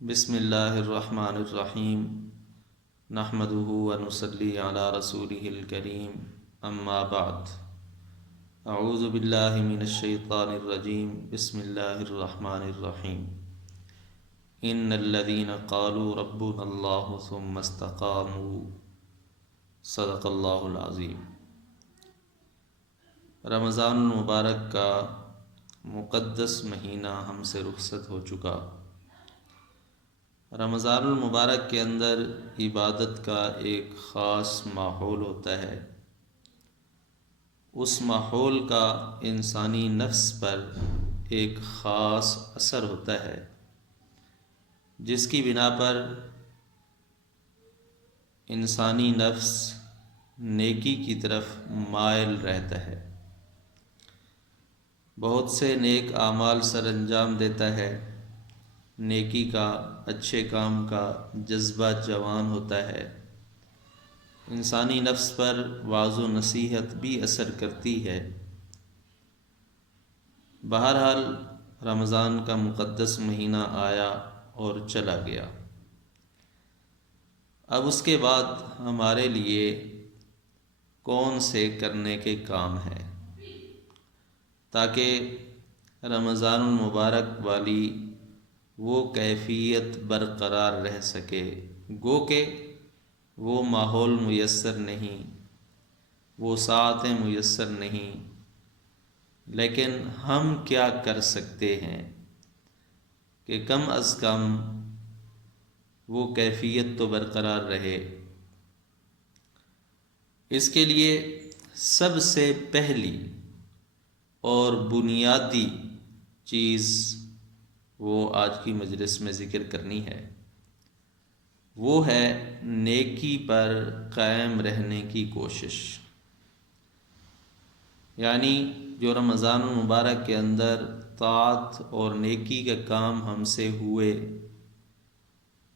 بسم اللہ الرحمن الرحیم نحمدہ ونصلی علی رسولہ الکریم اما بعد اعوذ باللہ من الشیطان الرجیم بسم اللہ الرحمن الرحیم ان الذین قالوا ربنا اللہ ثم استقاموا صدق اللہ العظیم۔ رمضان المبارک کا مقدس مہینہ ہم سے رخصت ہو چکا۔ رمضان المبارک کے اندر عبادت کا ایک خاص ماحول ہوتا ہے۔ اس ماحول کا انسانی نفس پر ایک خاص اثر ہوتا ہے، جس کی بنا پر انسانی نفس نیکی کی طرف مائل رہتا ہے، بہت سے نیک اعمال سر انجام دیتا ہے، نیکی کا، اچھے کام کا جذبہ جوان ہوتا ہے، انسانی نفس پر وعظ و نصیحت بھی اثر کرتی ہے۔ بہرحال رمضان کا مقدس مہینہ آیا اور چلا گیا۔ اب اس کے بعد ہمارے لیے کون سے کرنے کے کام ہیں تاکہ رمضان المبارک والی وہ کیفیت برقرار رہ سکے؟ گو کہ وہ ماحول میسر نہیں، وہ ساعتیں میسر نہیں، لیکن ہم کیا کر سکتے ہیں کہ کم از کم وہ کیفیت تو برقرار رہے؟ اس کے لیے سب سے پہلی اور بنیادی چیز وہ آج کی مجلس میں ذکر کرنی ہے، وہ ہے نیکی پر قائم رہنے کی کوشش۔ یعنی جو رمضان المبارک کے اندر طاعت اور نیکی کے کام ہم سے ہوئے،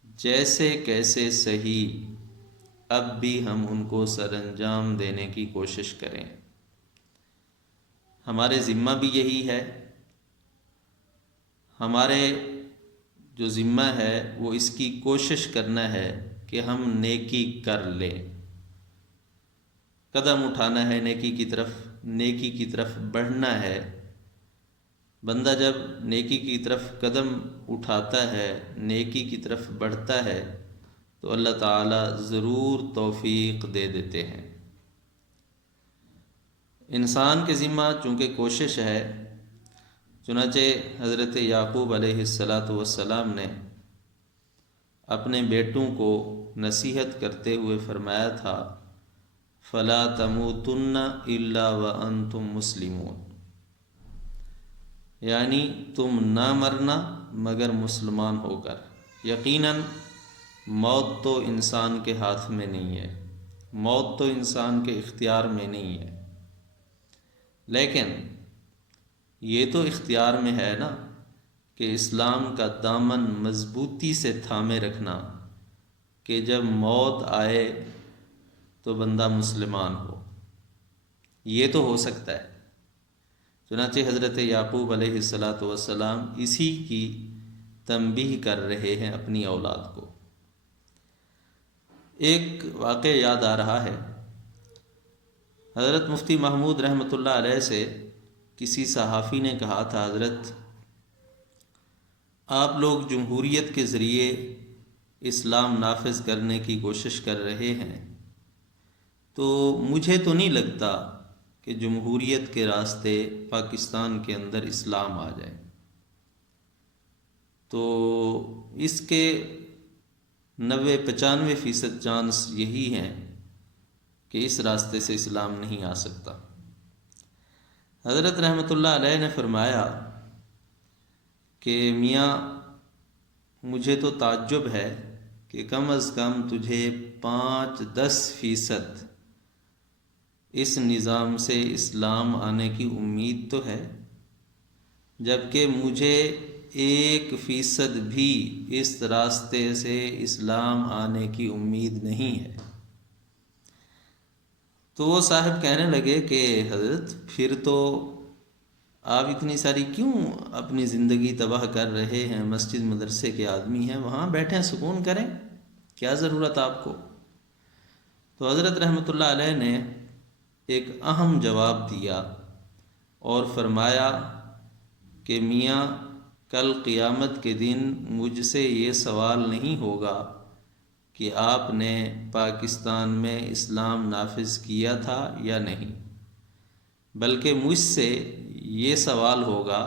جیسے کیسے صحیح، اب بھی ہم ان کو سر انجام دینے کی کوشش کریں۔ ہمارے ذمہ بھی یہی ہے، ہمارے جو ذمہ ہے وہ اس کی کوشش کرنا ہے کہ ہم نیکی کر لیں، قدم اٹھانا ہے نیکی کی طرف، نیکی کی طرف بڑھنا ہے۔ بندہ جب نیکی کی طرف قدم اٹھاتا ہے، نیکی کی طرف بڑھتا ہے، تو اللہ تعالیٰ ضرور توفیق دے دیتے ہیں۔ انسان کے ذمہ چونکہ کوشش ہے، چنانچہ حضرت یعقوب علیہ السلام نے اپنے بیٹوں کو نصیحت کرتے ہوئے فرمایا تھا، فَلَا تَمُوتُنَّ إِلَّا وَأَنْتُمْ مُسْلِمُونَ، یعنی تم نہ مرنا مگر مسلمان ہو کر۔ یقیناً موت تو انسان کے ہاتھ میں نہیں ہے، موت تو انسان کے اختیار میں نہیں ہے، لیکن یہ تو اختیار میں ہے نا کہ اسلام کا دامن مضبوطی سے تھامے رکھنا، کہ جب موت آئے تو بندہ مسلمان ہو۔ یہ تو ہو سکتا ہے۔ چنانچہ حضرت یعقوب علیہ السلام اسی کی تنبیہ کر رہے ہیں اپنی اولاد کو۔ ایک واقعہ یاد آ رہا ہے، حضرت مفتی محمود رحمۃ اللہ علیہ سے کسی صحافی نے کہا تھا، حضرت آپ لوگ جمہوریت کے ذریعے اسلام نافذ کرنے کی کوشش کر رہے ہیں، تو مجھے تو نہیں لگتا کہ جمہوریت کے راستے پاکستان کے اندر اسلام آ جائے، تو اس کے 90-95% چانس یہی ہیں کہ اس راستے سے اسلام نہیں آ سکتا۔ حضرت رحمۃ اللہ علیہ نے فرمایا کہ میاں مجھے تو تعجب ہے کہ کم از کم تجھے 5-10% اس نظام سے اسلام آنے کی امید تو ہے، جبکہ مجھے 1% بھی اس راستے سے اسلام آنے کی امید نہیں ہے۔ تو وہ صاحب کہنے لگے کہ حضرت پھر تو آپ اتنی ساری کیوں اپنی زندگی تباہ کر رہے ہیں؟ مسجد مدرسے کے آدمی ہیں، وہاں بیٹھیں، سکون کریں، کیا ضرورت آپ کو؟ تو حضرت رحمۃ اللہ علیہ نے ایک اہم جواب دیا اور فرمایا کہ میاں، کل قیامت کے دن مجھ سے یہ سوال نہیں ہوگا کہ آپ نے پاکستان میں اسلام نافذ کیا تھا یا نہیں، بلکہ مجھ سے یہ سوال ہوگا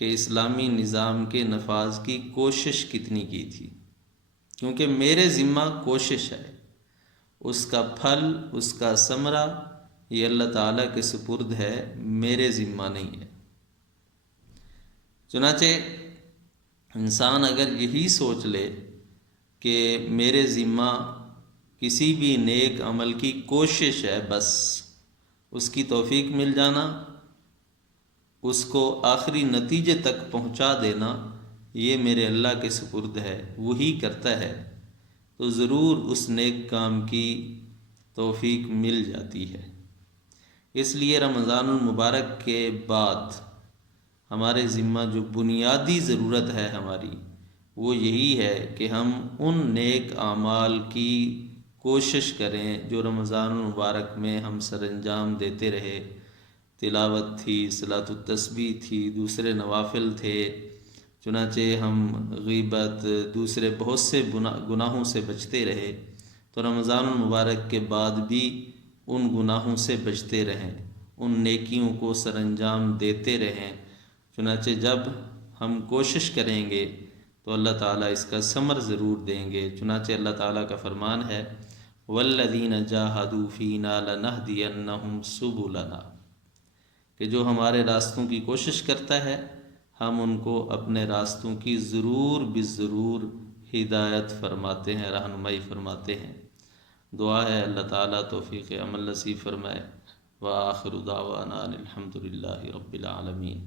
کہ اسلامی نظام کے نفاذ کی کوشش کتنی کی تھی، کیونکہ میرے ذمہ کوشش ہے، اس کا پھل، اس کا ثمرہ یہ اللہ تعالیٰ کے سپرد ہے، میرے ذمہ نہیں ہے۔ چنانچہ انسان اگر یہی سوچ لے کہ میرے ذمہ کسی بھی نیک عمل کی کوشش ہے، بس اس کی توفیق مل جانا، اس کو آخری نتیجے تک پہنچا دینا، یہ میرے اللہ کے سپرد ہے، وہی کرتا ہے، تو ضرور اس نیک کام کی توفیق مل جاتی ہے۔ اس لیے رمضان المبارک کے بعد ہمارے ذمہ جو بنیادی ضرورت ہے ہماری، وہ یہی ہے کہ ہم ان نیک اعمال کی کوشش کریں جو رمضان المبارک میں ہم سر انجام دیتے رہے۔ تلاوت تھی، صلاۃ التسبیح تھی، دوسرے نوافل تھے، چنانچہ ہم غیبت، دوسرے بہت سے گناہوں سے بچتے رہے، تو رمضان المبارک کے بعد بھی ان گناہوں سے بچتے رہیں، ان نیکیوں کو سر انجام دیتے رہیں۔ چنانچہ جب ہم کوشش کریں گے تو اللہ تعالیٰ اس کا ثمر ضرور دیں گے۔ چنانچہ اللہ تعالیٰ کا فرمان ہے وَالَّذِينَ جَاهَدُوا فِينَا لَنَهْدِيَنَّهُمْ سُبُلَنَا، کہ جو ہمارے راستوں کی کوشش کرتا ہے ہم ان کو اپنے راستوں کی ضرور بالضرور ہدایت فرماتے ہیں، رہنمائی فرماتے ہیں۔ دعا ہے اللہ تعالیٰ توفیق عمل نصیب فرمائے۔ وآخر دعوانا الحمد للہ رب العالمین۔